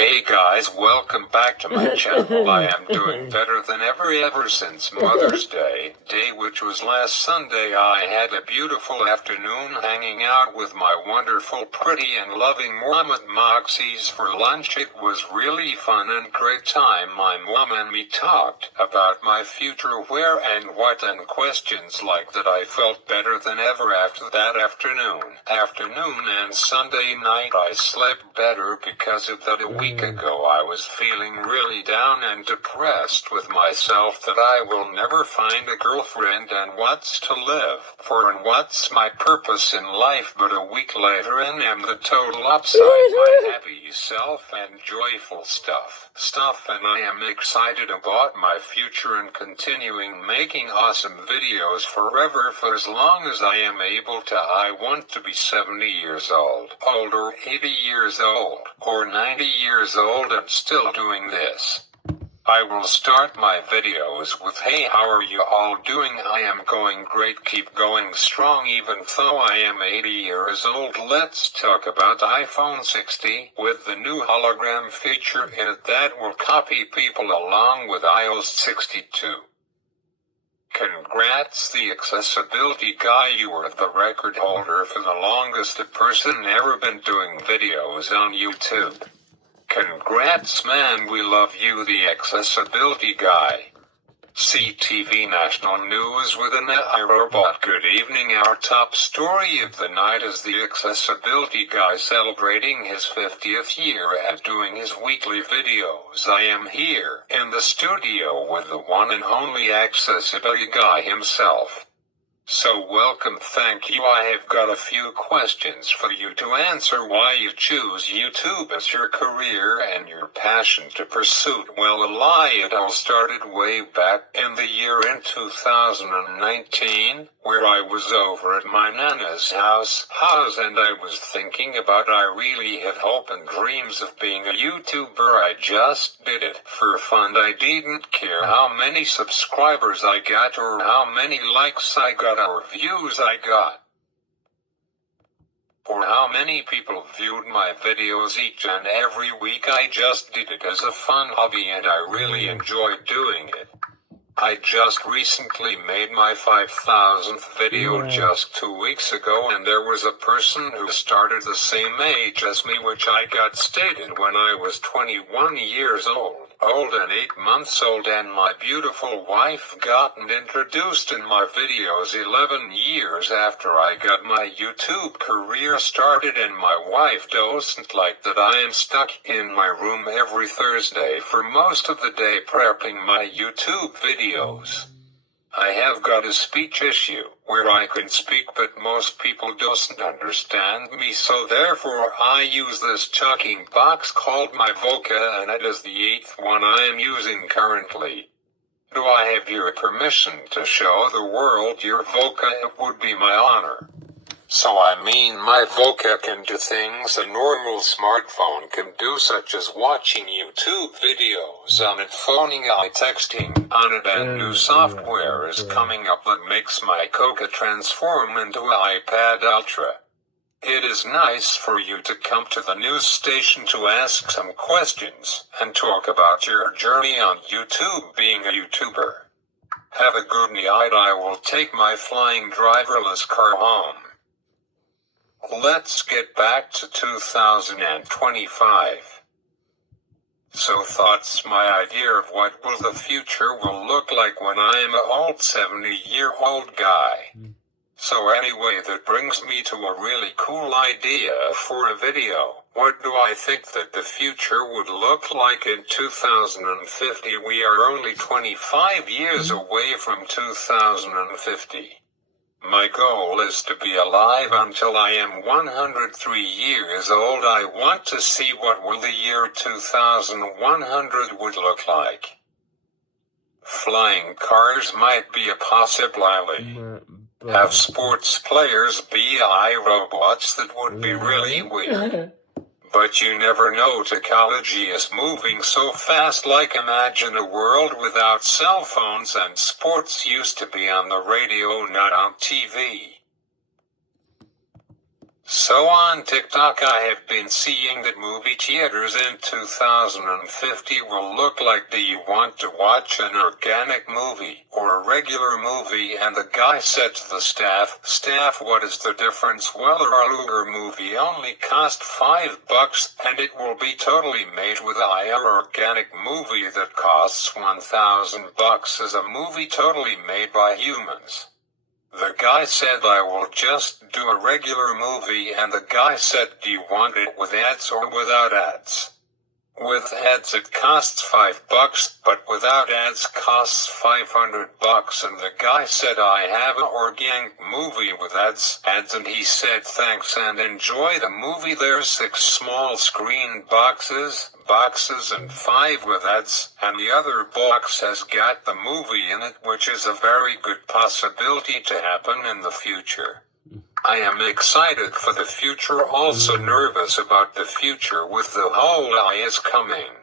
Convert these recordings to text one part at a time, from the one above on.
Hey guys, welcome back to my channel. I am doing better than ever since Mother's Day, which was last Sunday. I had a beautiful afternoon hanging out with my wonderful, pretty and loving mom at Moxie's for lunch. It was really fun and great time. My mom and me talked about my future, where and what, and questions like that. I felt better than ever after that afternoon and Sunday night. I slept better because of that. A week ago I was feeling really down and depressed with myself, that I will never find a girlfriend and what's to live for and what's my purpose in life. But a week later and am the total upside, my happy self and joyful stuff, and I am excited about my future and continuing making awesome videos forever, for as long as I am able to. I want to be 70 years old, or 80 years old, or 90 years old and still doing this. I will start my videos with, hey, how are you all doing? I am going great, keep going strong even though I am 80 years old. Let's talk about iPhone 60 with the new hologram feature in it that will copy people along with iOS 62. Congrats, the accessibility guy. You were the record holder for the longest person ever been doing videos on YouTube. Congrats, man, we love you, the accessibility guy. CTV National News with an iRobot. Good evening. Our top story of the night is the accessibility guy celebrating his 50th year at doing his weekly videos. I am here in the studio with the one and only accessibility guy himself. So welcome, thank you. I have got a few questions for you to answer. Why you choose YouTube as your career and your passion to pursue? Well, a lie, it all started way back in the year in 2019, where I was over at my Nana's house, and I was thinking about, I really had hope and dreams of being a YouTuber. I just did it for fun. I didn't care how many subscribers I got or how many likes I got or views I got, or how many people viewed my videos each and every week. I just did it as a fun hobby and I really enjoyed doing it. I just recently made my 5,000th video just 2 weeks ago, and there was a person who started the same age as me, which I got stated when I was 21 years old and 8 months old, and my beautiful wife gotten introduced in my videos 11 years after I got my YouTube career started, and my wife doesn't like that I am stuck in my room every Thursday for most of the day prepping my YouTube videos. I have got a speech issue where I can speak, but most people doesn't understand me, so therefore I use this talking box called my Voca, and it is the 8th one I am using currently. Do I have your permission to show the world your Voca? It would be my honor. So I mean, my Voca can do things a normal smartphone can do, such as watching YouTube videos on it, phoning out, texting on it, and new software is coming up that makes my Coca transform into an iPad Ultra. It is nice for you to come to the news station to ask some questions and talk about your journey on YouTube, being a YouTuber. Have a good night. I will take my flying driverless car home. Let's get back to 2025. So thoughts, my idea of what will the future will look like when I am an old 70-year-old guy. So anyway, that brings me to a really cool idea for a video. What do I think that the future would look like in 2050? We are only 25 years away from 2050. My goal is to be alive until I am 103 years old. I want to see what will the year 2100 would look like. Flying cars might be a possibility. Have sports players be iRobots? That would be really weird. But you never know, technology is moving so fast. Like, imagine a world without cell phones and sports used to be on the radio, not on TV. So on TikTok I have been seeing that movie theaters in 2050 will look like, do you want to watch an organic movie or a regular movie? And the guy said to the staff, what is the difference? Well, a regular movie only cost $5 and it will be totally made with a organic movie that costs $1,000 is a movie totally made by humans. The guy said, I will just do a regular movie, and the guy said, do you want it with ads or without ads? With ads it costs $5, but without ads costs $500, and the guy said, I have an organic movie with ads, and he said, thanks and enjoy the movie. There's 6 small screen boxes and 5 with ads, and the other box has got the movie in it, which is a very good possibility to happen in the future. I am excited for the future, also nervous about the future with the whole AI is coming.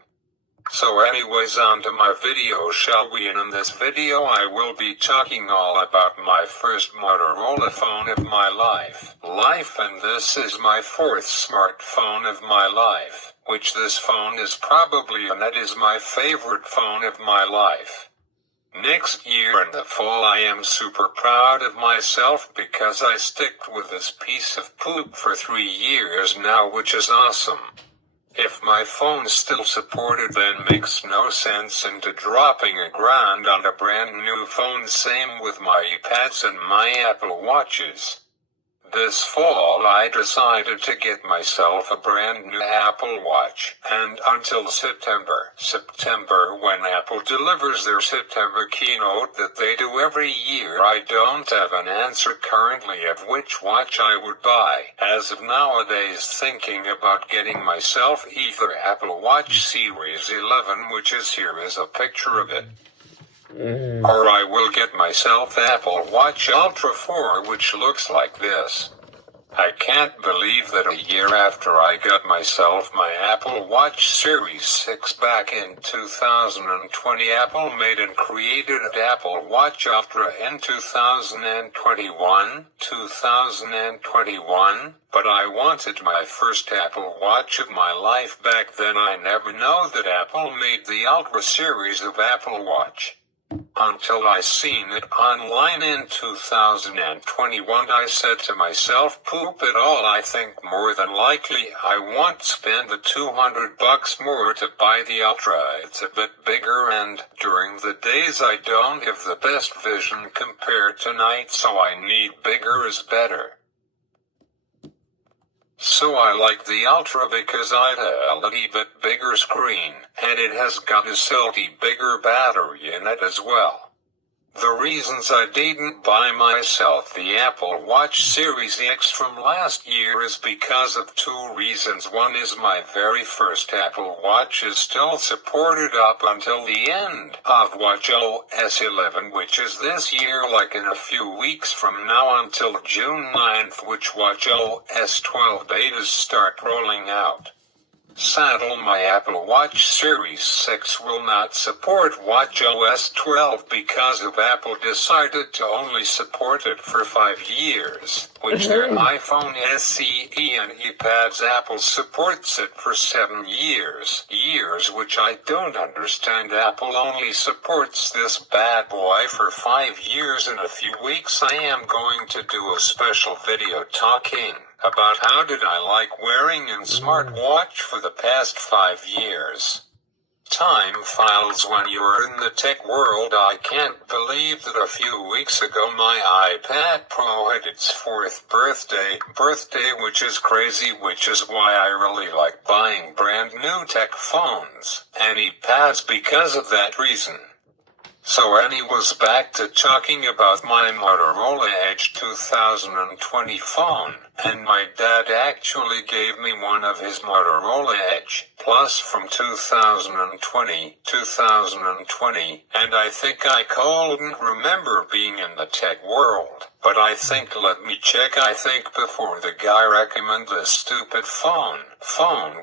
So anyways, on to my video, shall we? And in this video I will be talking all about my first Motorola phone of my life, and this is my 4th smartphone of my life, which this phone is probably, and that is my favorite phone of my life. Next year in the fall I am super proud of myself because I sticked with this piece of poop for 3 years now, which is awesome. If my phone still supported, then makes no sense into dropping $1,000 on a brand new phone. Same with my iPads and my Apple Watches. This fall I decided to get myself a brand new Apple Watch, and until September, when Apple delivers their September keynote that they do every year, I don't have an answer currently of which watch I would buy. As of nowadays, thinking about getting myself either Apple Watch Series 11, which is here is a picture of it, or I will get myself Apple Watch Ultra 4, which looks like this. I can't believe that a year after I got myself my Apple Watch Series 6 back in 2020, Apple made and created an Apple Watch Ultra in 2021, but I wanted my first Apple Watch of my life back then. I never know that Apple made the Ultra series of Apple Watch until I seen it online in 2021. I said to myself, poop it all, I think more than likely I won't spend the $200 more to buy the Ultra. It's a bit bigger, and during the days I don't have the best vision compared to night, so I need bigger is better. So I like the Ultra because it has a little bit bigger screen, and it has got a slightly bigger battery in it as well. The reasons I didn't buy myself the Apple Watch Series X from last year is because of 2 reasons. One is my very first Apple Watch is still supported up until the end of watchOS 11, which is this year, like in a few weeks from now until June 9th, which watchOS 12 betas start rolling out. Sadly, my Apple Watch Series 6 will not support watchOS 12 because of Apple decided to only support it for 5 years, which their iPhone SE and iPads Apple supports it for 7 years, which I don't understand. Apple only supports this bad boy for 5 years. In a few weeks I am going to do a special video talking about how did I like wearing a smartwatch for the past 5 years. Time flies when you're in the tech world. I can't believe that a few weeks ago my iPad Pro had its 4th birthday, which is crazy, which is why I really like buying brand new tech phones and iPads because of that reason. So anyways, back to talking about my Motorola Edge 2020 phone, and my dad actually gave me one of his Motorola Edge Plus from 2020, and I think I couldn't remember being in the tech world, but I think, let me check, I think before the guy recommended this stupid phone,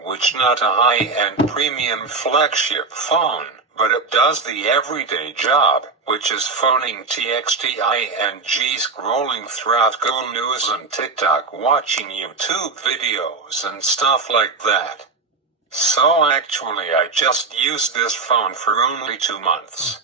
which not a high-end premium flagship phone, but it does the everyday job, which is phoning TXTING, scrolling throughout Google News and TikTok, watching YouTube videos and stuff like that. So actually I just used this phone for only 2 months,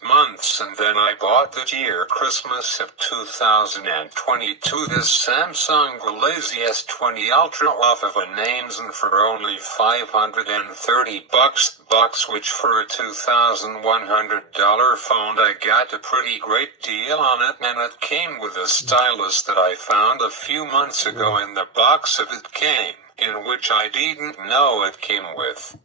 and then I bought the year Christmas of 2022 this Samsung Galaxy S20 Ultra off of a Amazon for only $530, which for a $2,100 phone I got a pretty great deal on it, and it came with a stylus that I found a few months ago in the box of it came, in which I didn't know it came with.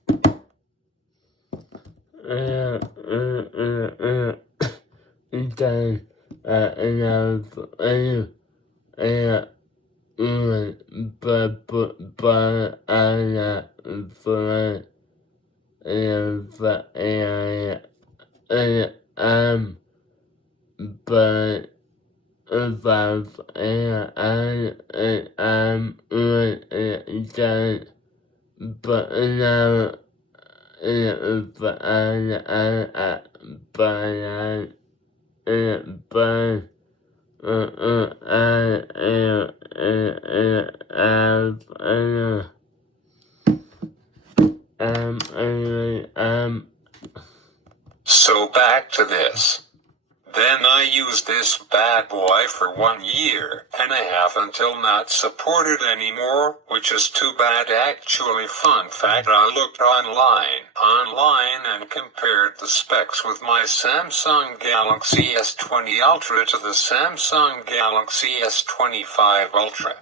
So back to this. Then I used this bad boy for 1 year and a half until not supported anymore, which is too bad actually. Fun fact, I looked online and compared the specs with my Samsung Galaxy S20 Ultra to the Samsung Galaxy S25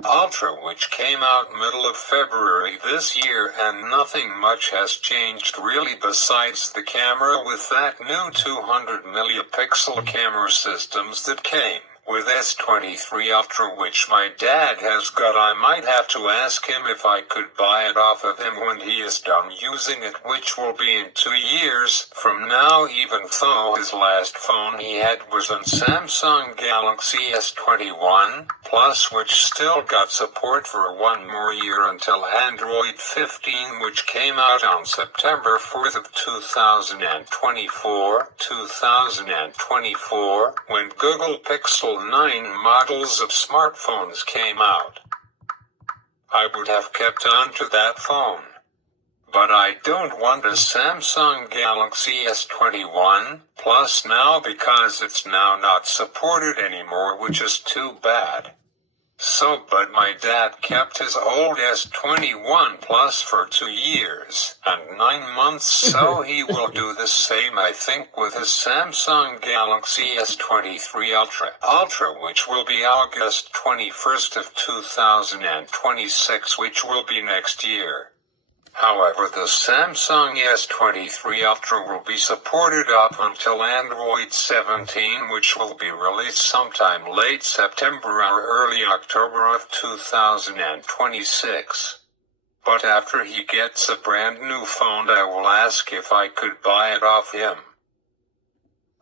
Ultra, which came out middle of February this year, and nothing much has changed really besides the camera with that new 200 megapixel camera systems that came with S23 Ultra, which my dad has got. I might have to ask him if I could buy it off of him when he is done using it, which will be in 2 years from now, even though his last phone he had was a Samsung Galaxy S21 Plus, which still got support for 1 more year until Android 15, which came out on September 4th of 2024, when Google Pixel 9 models of smartphones came out. I would have kept on to that phone. But I don't want a Samsung Galaxy S21 Plus now because it's now not supported anymore, which is too bad. So, but my dad kept his old S21 Plus for 2 years and 9 months, so he will do the same, I think, with his Samsung Galaxy S23 Ultra, which will be August 21st of 2026, which will be next year. However, the Samsung S23 Ultra will be supported up until Android 17, which will be released sometime late September or early October of 2026. But after he gets a brand new phone, I will ask if I could buy it off him.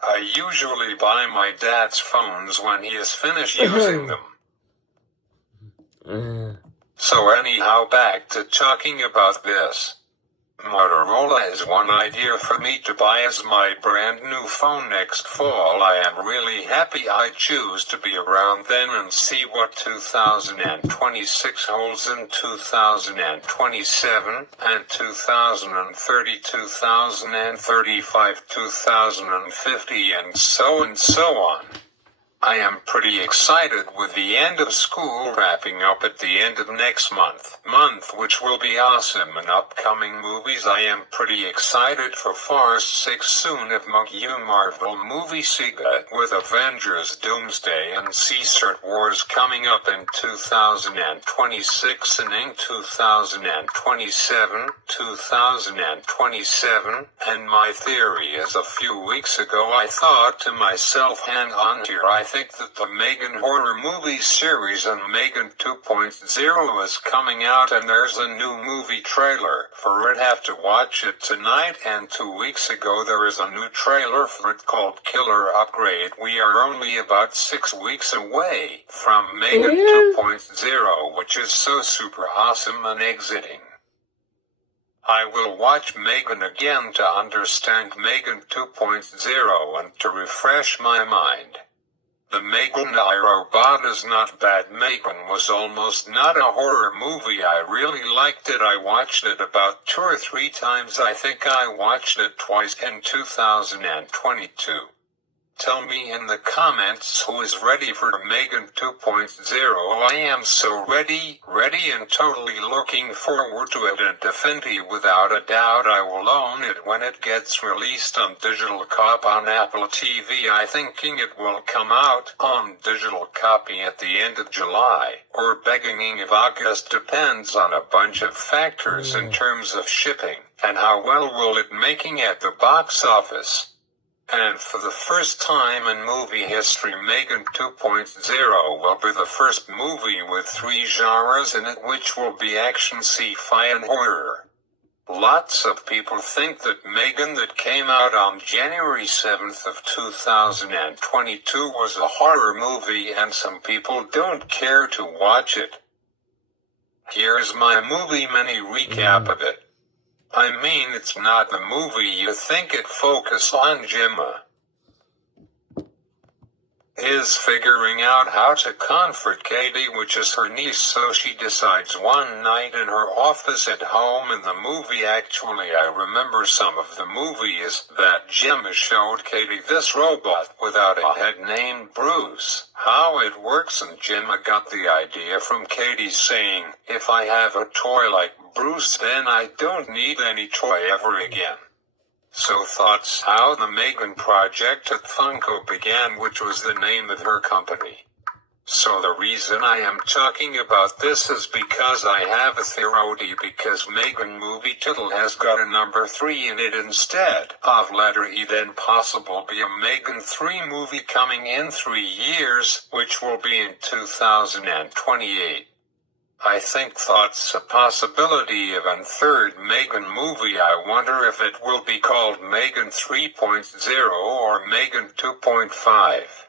I usually buy my dad's phones when he has finished using them. So anyhow, back to talking about this. Motorola has one idea for me to buy as my brand new phone next fall. I am really happy I choose to be around then and see what 2026 holds in 2027 and 2030, 2035, 2050 and so on. I am pretty excited with the end of school wrapping up at the end of next month, which will be awesome, and upcoming movies. I am pretty excited for Phase 6 soon of Marvel movie saga with Avengers Doomsday and Secret Wars coming up in 2026 and in 2027, and my theory is a few weeks ago I thought to myself, hang on here, I think that the Megan horror movie series and Megan 2.0 is coming out, and there's a new movie trailer for it. Have to watch it tonight, and 2 weeks ago there is a new trailer for it called Killer Upgrade. We are only about 6 weeks away from Megan 2.0, which is so super awesome and exiting. I will watch Megan again to understand Megan 2.0 and to refresh my mind. The Megan I Robot is not bad. Megan was almost not a horror movie. I really liked it. I watched it about 2 or 3 times. I think I watched it twice in 2022. Tell me in the comments who is ready for Megan 2.0. I am so ready and totally looking forward to it, and definitely without a doubt I will own it when it gets released on digital copy on Apple TV. I thinking it will come out on digital copy at the end of July or beginning of August, depends on a bunch of factors in terms of shipping and how well will it making at the box office. And for the first time in movie history, Megan 2.0 will be the first movie with 3 genres in it, which will be action, sci-fi, and horror. Lots of people think that Megan that came out on January 7th of 2022 was a horror movie, and some people don't care to watch it. Here's my movie mini recap of it. I mean, it's not the movie you think it. Focus on Gemma is figuring out how to comfort Katie, which is her niece, so she decides one night in her office at home. In the movie, actually I remember some of the movie, is that Gemma showed Katie this robot without a head named Bruce, how it works, and Gemma got the idea from Katie saying, if I have a toy like Bruce, then I don't need any toy ever again. So thoughts how the Megan project at Funko began, which was the name of her company. So the reason I am talking about this is because I have a theory, because Megan movie title has got a number 3 in it instead of letter E, then possible be a Megan 3 movie coming in 3 years, which will be in 2028. I think thoughts a possibility of a third Megan movie. I wonder if it will be called Megan 3.0 or Megan 2.5.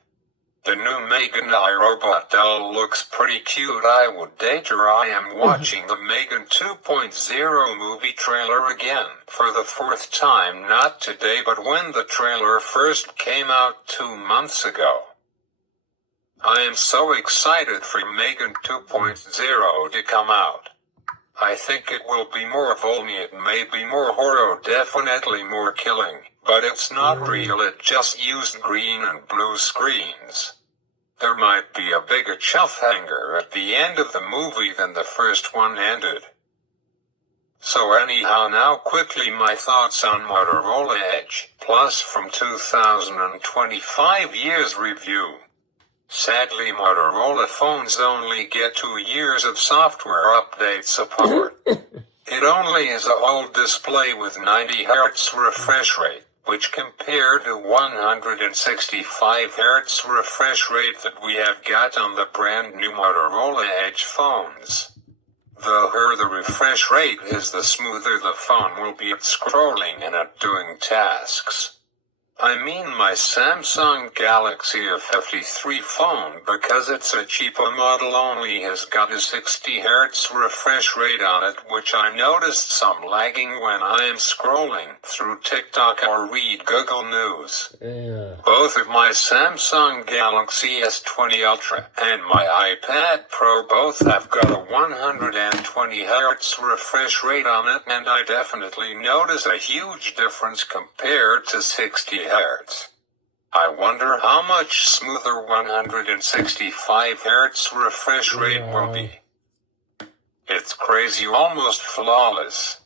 The new Megan iRobot doll looks pretty cute. I would date her. I am watching the Megan 2.0 movie trailer again for the 4th time, not today but when the trailer first came out 2 months ago. I am so excited for Megan 2.0 to come out. I think it will be more volume, it may be more horror, definitely more killing, but it's not real, it just used green and blue screens. There might be a bigger cliffhanger at the end of the movie than the first one ended. So anyhow, now quickly my thoughts on Motorola Edge Plus from 2025 years review. Sadly, Motorola phones only get 2 years of software update support. It only is a old display with 90 Hz refresh rate, which compared to 165 Hz refresh rate that we have got on the brand new Motorola Edge phones. The refresh rate is, the smoother the phone will be at scrolling and at doing tasks. I mean my Samsung Galaxy F53 phone, because it's a cheaper model, only has got a 60 Hz refresh rate on it, which I noticed some lagging when I am scrolling through TikTok or read Google News. Both of my Samsung Galaxy S20 Ultra and my iPad Pro both have got a 120 Hz refresh rate on it, and I definitely notice a huge difference compared to 60 Hz. I wonder how much smoother 165 Hz refresh rate will be. It's crazy, almost flawless.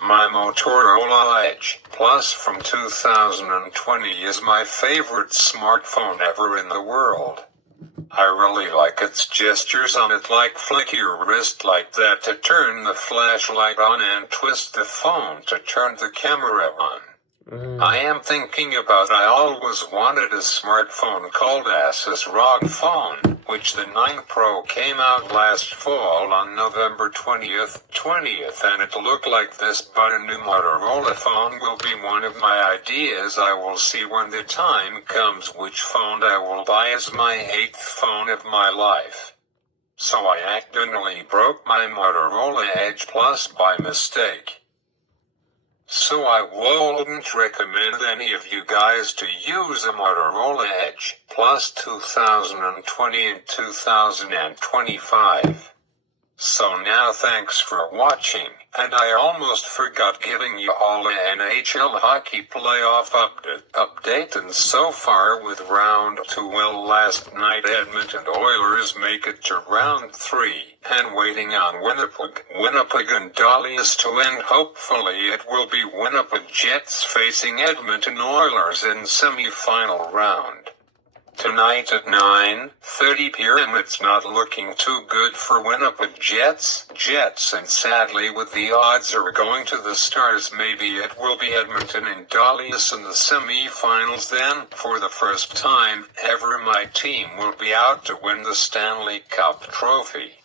My Motorola Edge Plus from 2020 is my favorite smartphone ever in the world. I really like its gestures on it, like flick your wrist like that to turn the flashlight on and twist the phone to turn the camera on. I am thinking about, I always wanted a smartphone called Asus ROG Phone, which the 9 Pro came out last fall on November 20th, and it looked like this, but a new Motorola phone will be one of my ideas. I will see when the time comes which phone I will buy as my 8th phone of my life. So I accidentally broke my Motorola Edge Plus by mistake. So I wouldn't recommend any of you guys to use a Motorola Edge Plus 2020 and 2025. So now thanks for watching, and I almost forgot giving you all an NHL hockey playoff update, and so far with round 2, well, last night Edmonton Oilers make it to round 3, and waiting on Winnipeg and Dahlias to end. Hopefully it will be Winnipeg Jets facing Edmonton Oilers in semi-final round. Tonight at 9:30 p.m. it's not looking too good for Winnipeg Jets, and sadly with the odds are going to the Stars, maybe it will be Edmonton and Dahlias in the semi-finals. Then, for the first time ever, my team will be out to win the Stanley Cup trophy.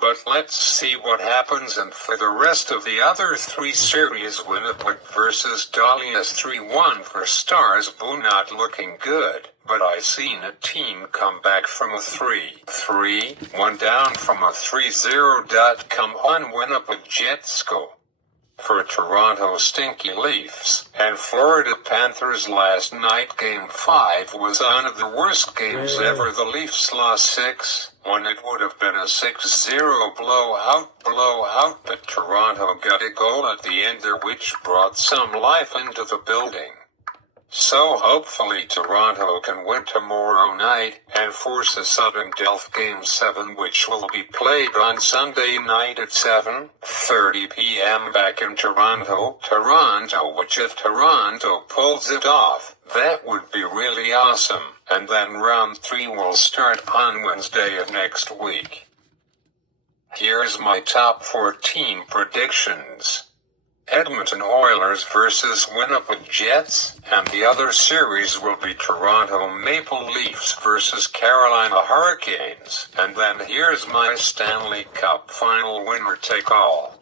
But let's see what happens, and for the rest of the other 3 series, Winnipeg versus Dahlias 3-1 for Stars. Boo, not looking good, but I seen a team come back from a 3-1 down from a 3-0. Come on, Winnipeg Jets go. For Toronto Stinky Leafs and Florida Panthers, last night Game 5 was one of the worst games ever. The Leafs lost 6-1. It would have been a 6-0 blowout, but Toronto got a goal at the end there which brought some life into the building. So hopefully Toronto can win tomorrow night and force a sudden death Game 7, which will be played on Sunday night at 7:30 p.m. back in Toronto, which if Toronto pulls it off, that would be really awesome. And then round 3 will start on Wednesday of next week. Here's my top 4 team predictions. Edmonton Oilers versus Winnipeg Jets, and the other series will be Toronto Maple Leafs versus Carolina Hurricanes. And then here's my Stanley Cup final winner take all.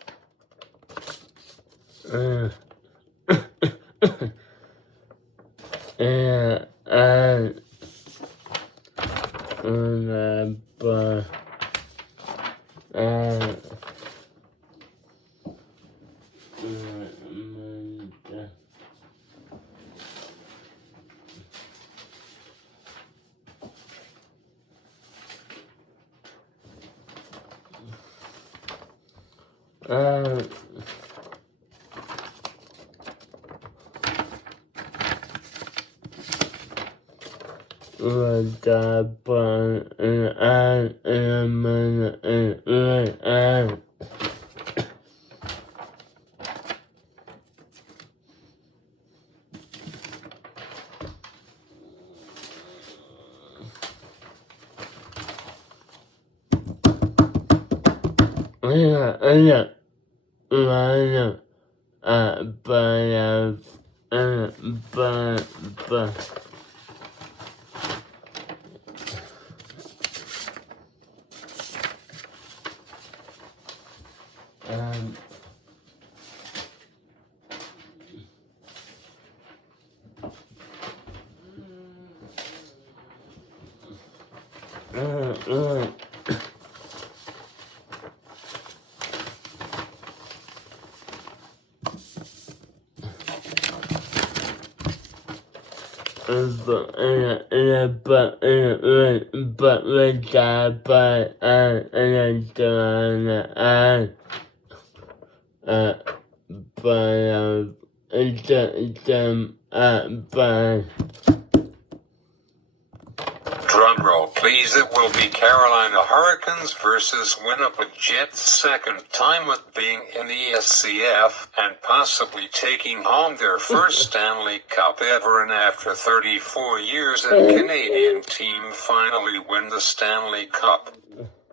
Drum roll please. It will be Carolina Hurricanes versus Winnipeg Jets, second time with being in the ESCF and possibly taking home their first Stanley Cup ever, and after 34 years a Canadian team finally win the Stanley Cup.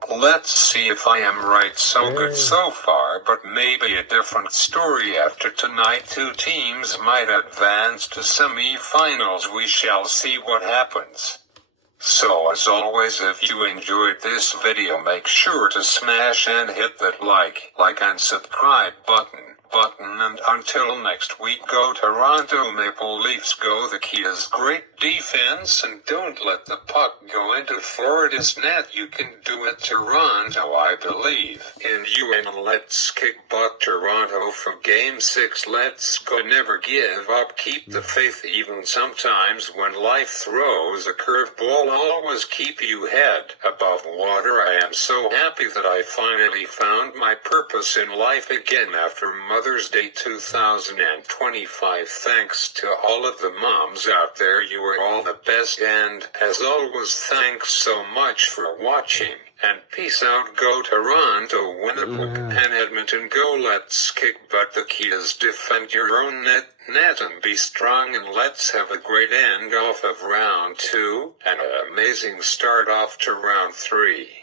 Let's see if I am right. So good so far, but maybe a different story after tonight. 2 teams might advance to semi-finals. We shall see what happens. So as always, if you enjoyed this video, make sure to smash and hit that like and subscribe button. button, and until next week, go Toronto Maple Leafs, go. The key is great defense, and don't let the puck go into Florida's net. You can do it, Toronto. I believe in you, and let's kick butt, Toronto, for Game 6. Let's go. Never give up. Keep the faith, even sometimes when life throws a curveball. Always keep your head above water. I am so happy that I finally found my purpose in life again after Mother's Day 2025. Thanks to all of the moms out there. You are all the best, and as always, thanks so much for watching. And peace out. Go Toronto, Winnipeg, and Edmonton. Go. Let's kick butt. The key is defend your own net and be strong, and let's have a great end off of round 2 and an amazing start off to round 3.